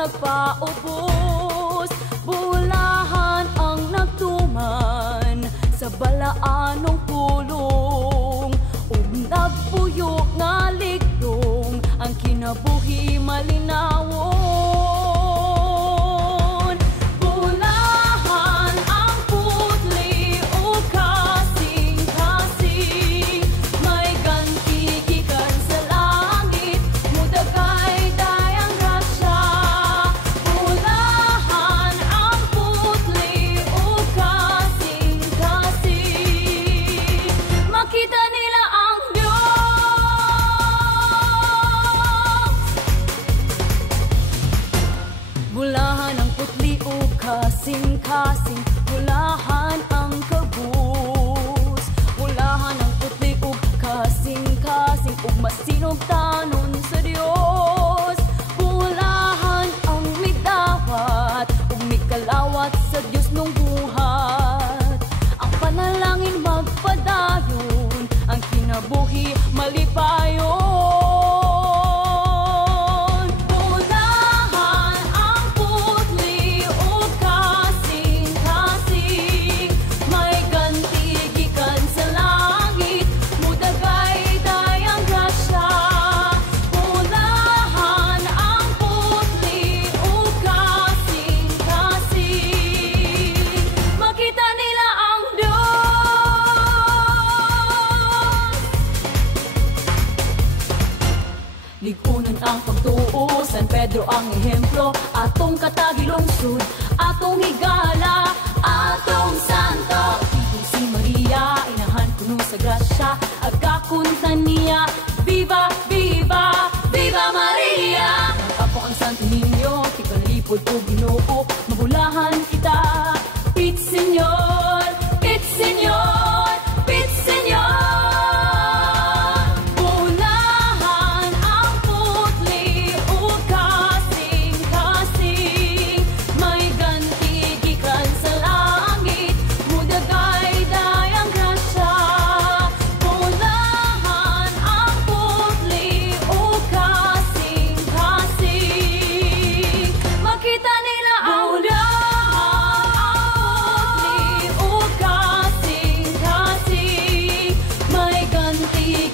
nagpaubos, bulahan ang nagtuman sa balaanong pulong, ug nagpuyo nga ligdong ang kinabuhi malinawon. Bulahan ang putli ug kasing-kasing, may ganti gikan sa langit, mudagay dayang grasya. Bulahan ang putli ug kasing-kasing, makita nila ang bulahan ang putli ug kasing-kasing, bulahan ang kabus. Bulahan ang putli ug kasing-kasing, ug masinog tanon sa Dios. Bulahan ang midawat ug mikalawat sa Dios nung buhat. Ang panalangin magpadayon, ang kinabuhi malipayon. Ligunan ang pagtuo, San Pedro ang ehemplo, atong katagilungsod, atong higala, atong santo. Itong si Maria, inahan kuno sa grasya, agakuntan niya, viva, viva, viva Maria. Apo ang Santo Niño, tigalipod o Ginoo, mabulahan kita, Pit Senyor, Pit Senyor, Pit Senyor. May ganti